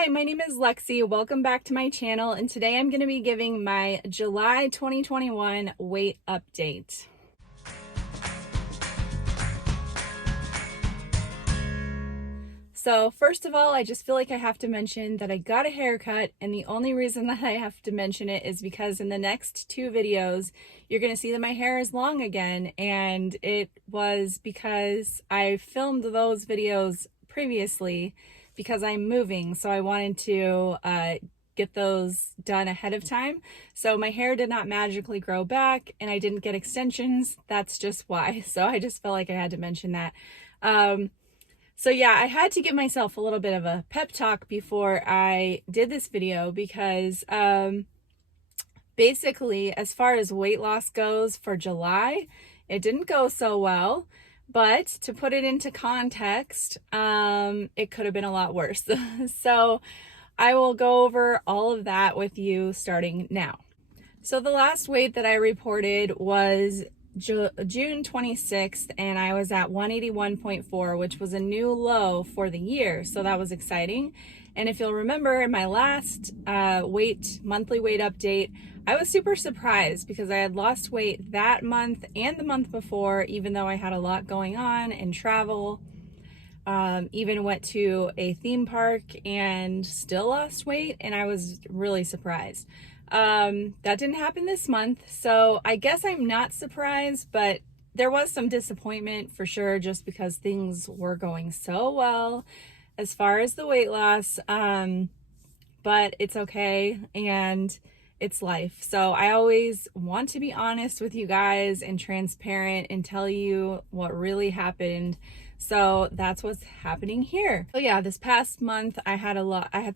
Hi, my name is Lexi. Welcome back to my channel, and today I'm going to be giving my July 2021 weight update. So first of all, I just feel like I have to mention that I got a haircut, and the only reason that I have to mention it is because in the next two videos, you're going to see that my hair is long again, and it was because I filmed those videos previously because I'm moving, so I wanted to get those done ahead of time. So my hair did not magically grow back, and I didn't get extensions. That's just why. So I just felt like I had to mention that. So yeah, I had to give myself a little bit of a pep talk before I did this video because basically, as far as weight loss goes for July, it didn't go so well. But to put it into context, it could have been a lot worse. So I will go over all of that with you starting now. So the last weight that I reported was June 26th, and I was at 181.4, which was a new low for the year. So that was exciting. And if you'll remember in my last monthly weight update, I was super surprised because I had lost weight that month and the month before, even though I had a lot going on and travel. Even went to a theme park and still lost weight, and I was really surprised. That didn't happen this month, so I guess I'm not surprised, but there was some disappointment for sure, just because things were going so well as far as the weight loss. But it's okay, and it's life. So I always want to be honest with you guys and transparent and tell you what really happened. So that's what's happening here. So yeah, this past month I had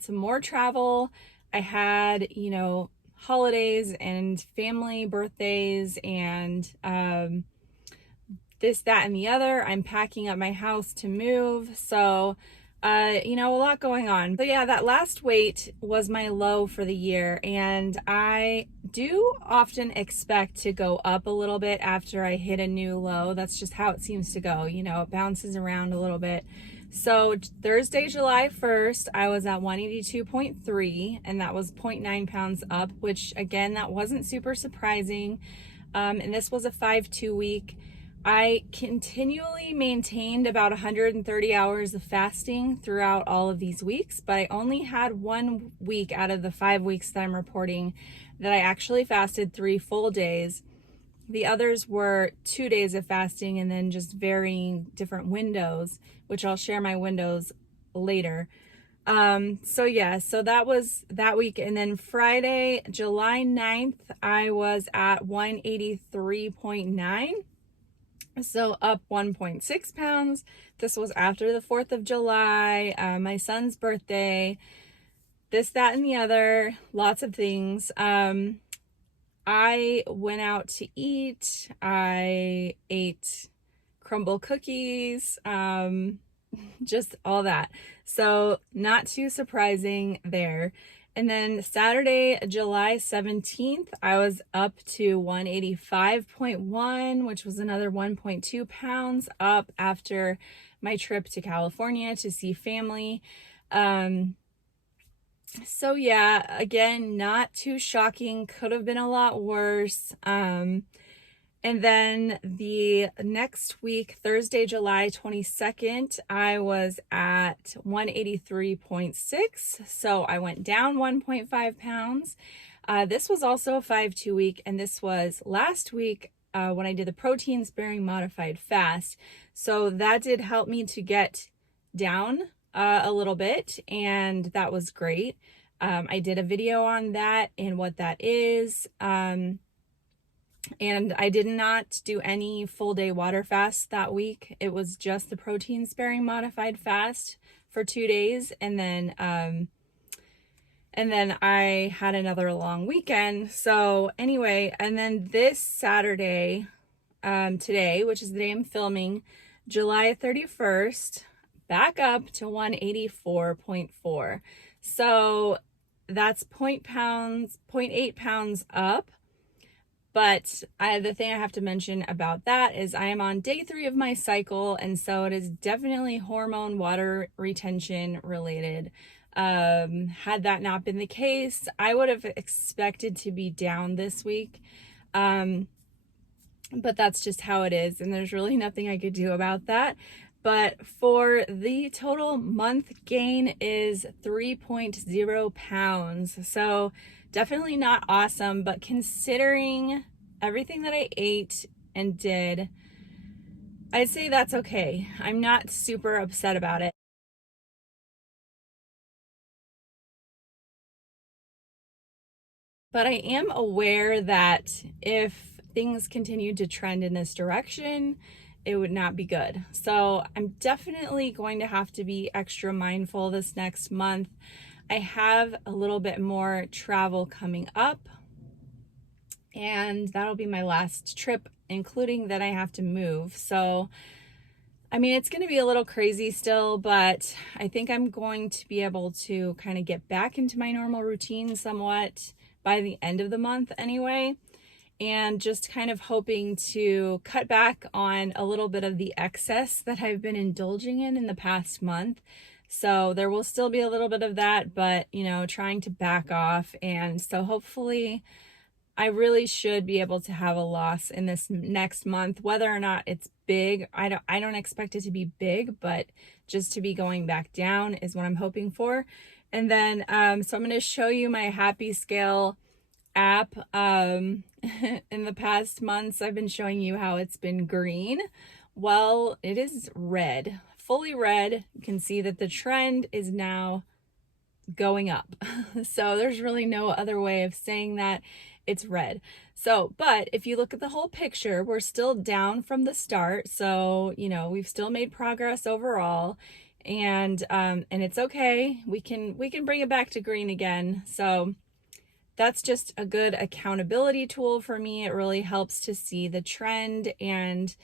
some more travel. I had, holidays and family birthdays and this, that, and the other. I'm packing up my house to move. So a lot going on. But yeah, that last weight was my low for the year, and I do often expect to go up a little bit after I hit a new low. That's just how it seems to go. It bounces around a little bit. So Thursday, July 1st, I was at 182.3, and that was 0.9 pounds up, which again, that wasn't super surprising. And this was a 5-2 week. I continually maintained about 130 hours of fasting throughout all of these weeks, but I only had 1 week out of the 5 weeks that I'm reporting that I actually fasted 3 full days. The others were 2 days of fasting and then just varying different windows, which I'll share my windows later. So that was that week. And then Friday, July 9th, I was at 183.9. So up 1.6 pounds. This was after the 4th of July, my son's birthday, this, that, and the other, lots of things. I went out to eat. I ate crumble cookies, just all that. So not too surprising there. And then Saturday, July 17th, I was up to 185.1, which was another 1.2 pounds up after my trip to California to see family. So yeah, again, not too shocking. Could have been a lot worse. And then the next week, Thursday, July 22nd, I was at 183.6. So I went down 1.5 pounds. This was also a 5-2 week, and this was last week when I did the protein sparing modified fast. So that did help me to get down a little bit, and that was great. I did a video on that and what that is. And I did not do any full day water fast that week. It was just the protein sparing modified fast for 2 days. And then I had another long weekend. So anyway, and then this Saturday, today, which is the day I'm filming, July 31st, back up to 184.4. So that's 0.8 pounds up. But the thing I have to mention about that is I am on day 3 of my cycle, and so it is definitely hormone water retention related. Had that not been the case, I would have expected to be down this week. But that's just how it is, and there's really nothing I could do about that. But for the total month gain is 3.0 pounds. So definitely not awesome, but considering everything that I ate and did, I'd say that's okay. I'm not super upset about it. But I am aware that if things continue to trend in this direction, it would not be good. So I'm definitely going to have to be extra mindful this next month. I have a little bit more travel coming up, and that'll be my last trip, including that I have to move. So I mean, it's going to be a little crazy still, but I think I'm going to be able to kind of get back into my normal routine somewhat by the end of the month anyway. And just kind of hoping to cut back on a little bit of the excess that I've been indulging in the past month. So there will still be a little bit of that, but trying to back off. And so hopefully I really should be able to have a loss in this next month, whether or not it's big. I don't expect it to be big, but just to be going back down is what I'm hoping for. And then so I'm going to show you my Happy Scale app. In the past months, I've been showing you how it's been green. Well, it is red, fully red. You can see that the trend is now going up. So there's really no other way of saying that. It's red. So, but if you look at the whole picture, we're still down from the start. So, we've still made progress overall, and it's okay. We can bring it back to green again. So that's just a good accountability tool for me. It really helps to see the trend, and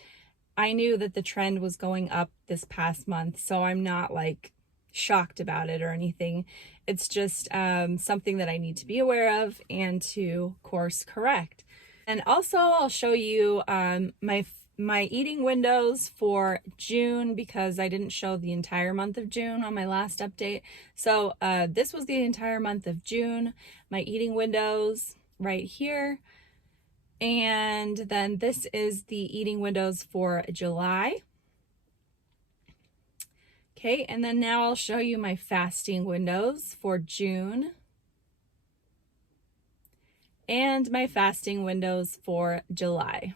I knew that the trend was going up this past month, so I'm not like shocked about it or anything. It's just something that I need to be aware of and to course correct. And also I'll show you my eating windows for June, because I didn't show the entire month of June on my last update. So this was the entire month of June, my eating windows right here. And then this is the eating windows for July. Okay, and then now I'll show you my fasting windows for June and my fasting windows for July.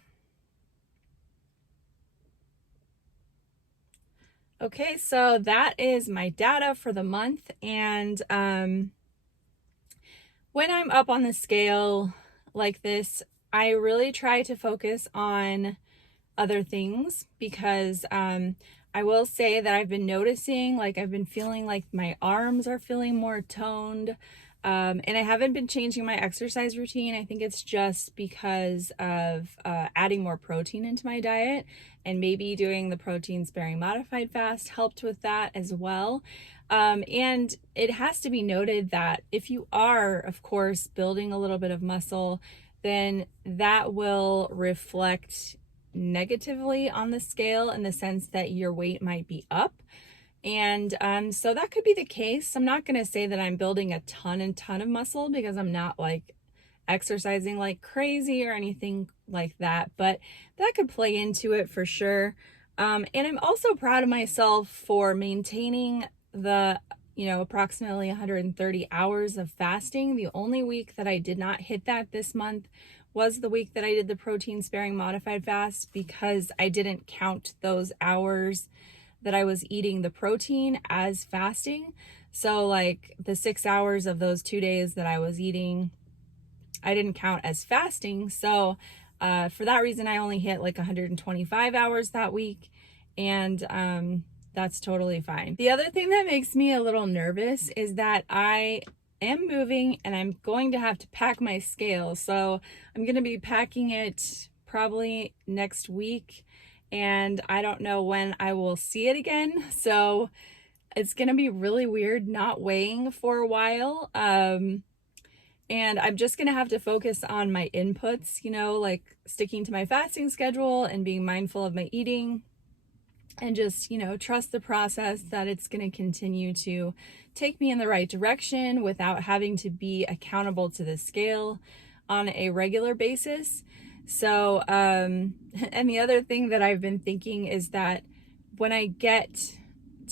Okay, so that is my data for the month, and when I'm up on the scale like this, I really try to focus on other things, because I will say that I've been noticing, like I've been feeling like my arms are feeling more toned, and I haven't been changing my exercise routine. I think it's just because of adding more protein into my diet, and maybe doing the protein sparing modified fast helped with that as well. And it has to be noted that if you are, of course, building a little bit of muscle, then that will reflect negatively on the scale, in the sense that your weight might be up. And so that could be the case. I'm not going to say that I'm building a ton of muscle, because I'm not like exercising like crazy or anything like that, but that could play into it for sure. And I'm also proud of myself for maintaining the approximately 130 hours of fasting. The only week that I did not hit that this month was the week that I did the protein sparing modified fast, because I didn't count those hours that I was eating the protein as fasting. So like the 6 hours of those 2 days that I was eating, I didn't count as fasting. So for that reason, I only hit like 125 hours that week, and that's totally fine. The other thing that makes me a little nervous is that I am moving, and I'm going to have to pack my scale. So I'm going to be packing it probably next week, and I don't know when I will see it again. So it's going to be really weird not weighing for a while. And I'm just going to have to focus on my inputs, like sticking to my fasting schedule and being mindful of my eating. and just, trust the process, that it's going to continue to take me in the right direction without having to be accountable to the scale on a regular basis. So, and the other thing that I've been thinking is that when I get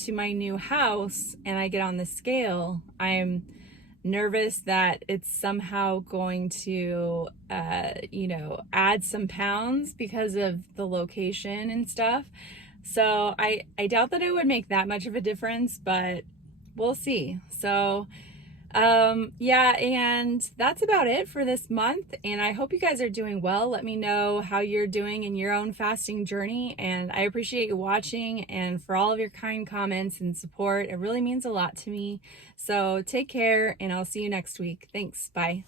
to my new house and I get on the scale, I'm nervous that it's somehow going to, add some pounds because of the location and stuff. So I doubt that it would make that much of a difference, but we'll see. So yeah, and that's about it for this month. And I hope you guys are doing well. Let me know how you're doing in your own fasting journey. And I appreciate you watching and for all of your kind comments and support. It really means a lot to me. So take care, and I'll see you next week. Thanks. Bye.